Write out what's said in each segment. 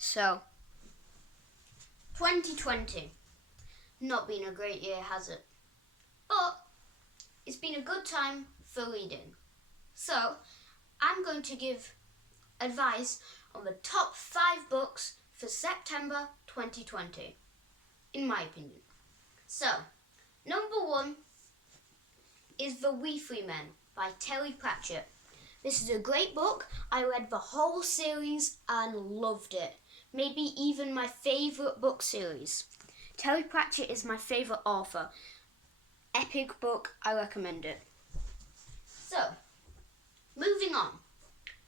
So, 2020, not been a great year, has it? But it's been a good time for reading. So, I'm going to give advice on the top 5 books for September 2020, in my opinion. So, number 1 is The We Three Men by Terry Pratchett. This is a great book. I read the whole series and loved it. Maybe even my favourite book series. Terry Pratchett is my favourite author. Epic book, I recommend it. So, moving on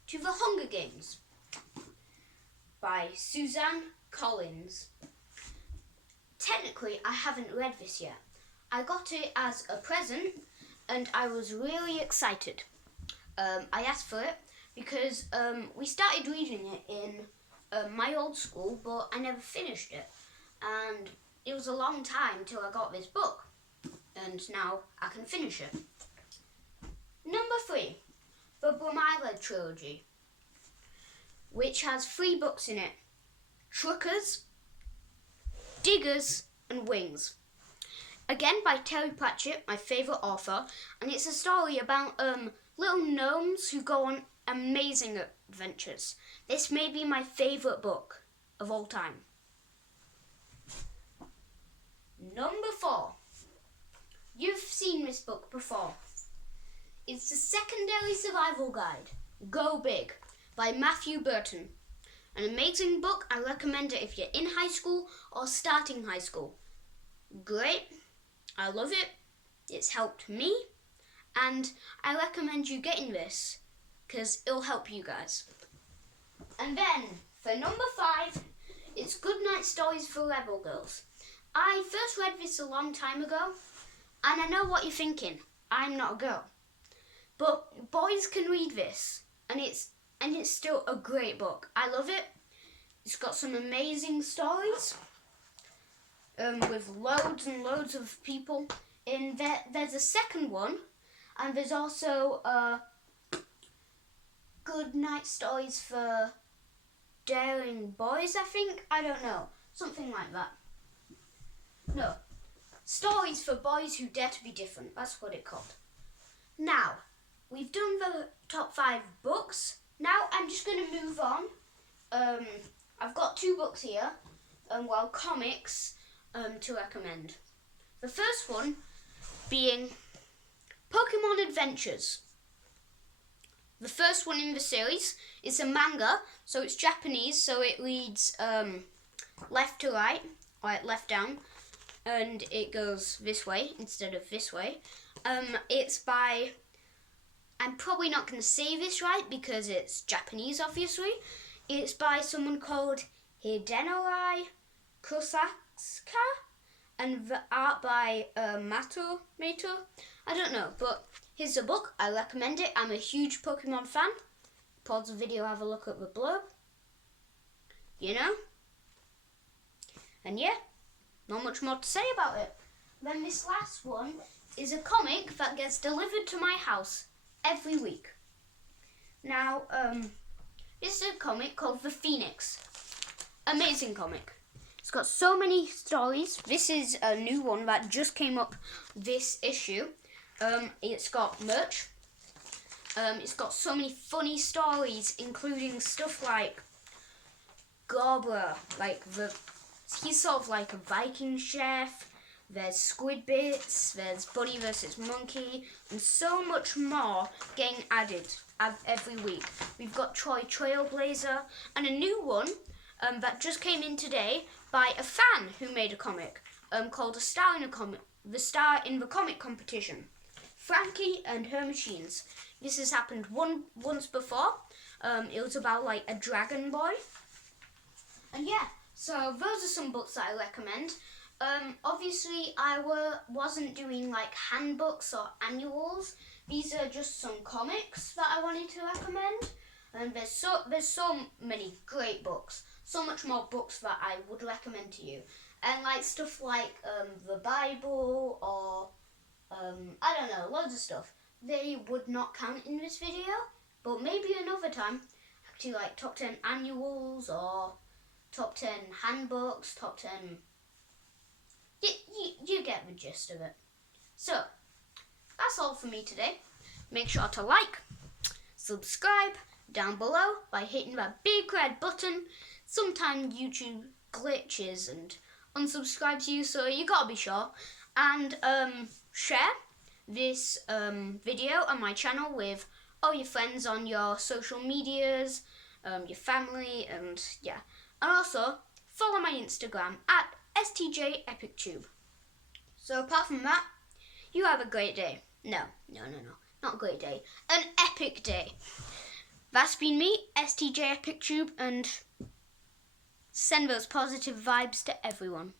to The Hunger Games by Suzanne Collins. Technically, I haven't read this yet. I got it as a present and I was really excited. I asked for it because we started reading it in my old school, but I never finished it. And it was a long time till I got this book. And now I can finish it. Number 3, the Bromeliad trilogy, which has 3 books in it. Truckers, Diggers and Wings. Again by Terry Pratchett, my favourite author, and it's a story about little gnomes who go on amazing adventures. This may be my favourite book of all time. Number 4. You've seen this book before. It's the Secondary Survival Guide, Go Big, by Matthew Burton. An amazing book. I recommend it if you're in high school or starting high school. Great. I love it. It's helped me. And I recommend you getting this because it'll help you guys. And then for number 5, it's Goodnight Stories for Rebel Girls. I first read this a long time ago, and I know what you're thinking. I'm not a girl. But boys can read this, and it's still a great book. I love it. It's got some amazing stories with loads and loads of people. There's a second one, and there's also Good Night Stories for Daring Boys, I think. I don't know. Something like that. No. Stories for Boys Who Dare to Be Different. That's what it's called. Now, we've done the top 5 books. Now I'm just going to move on. I've got 2 books here, comics to recommend. The first one being Pokemon Adventures. The first one in the series is a manga, so it's Japanese, so it reads left to right, or left down, and it goes this way instead of this way. It's by, I'm probably not going to say this right because it's Japanese, obviously. It's by someone called Hidenori Kusaka, and the art by Mato. I don't know, but here's the book. I recommend it. I'm a huge Pokemon fan. Pause the video, have a look at the blurb. You know? And yeah, not much more to say about it. Then this last one is a comic that gets delivered to my house every week. Now, this is a comic called The Phoenix. Amazing comic. It's got so many stories. This is a new one that just came up this issue. It's got merch. It's got so many funny stories, including stuff like Gobra, he's sort of like a Viking chef. There's Squid Bits, there's Bunny vs. Monkey, and so much more getting added every week. We've got Troy Trailblazer, and a new one that just came in today by a fan who made a comic called The Star in the Comic Competition. Frankie and Her Machines. This has happened once before. It was about like a dragon boy. And yeah, so those are some books that I recommend. Obviously, I wasn't doing like handbooks or annuals. These are just some comics that I wanted to recommend. And there's so many great books. So much more books that I would recommend to you. And like stuff like the Bible or I don't know, loads of stuff. They would not count in this video, but maybe another time. Actually, like top 10 annuals or top 10 handbooks, top 10... You get the gist of it. So, that's all for me today. Make sure to like, subscribe down below by hitting that big red button. Sometimes YouTube glitches and unsubscribes you, so you gotta be sure. And share this video on my channel with all your friends on your social medias, your family, and yeah. And also, follow my Instagram at STJEpicTube. So apart from that, you have a great day. No, not a great day. An epic day. That's been me, STJEpicTube, and send those positive vibes to everyone.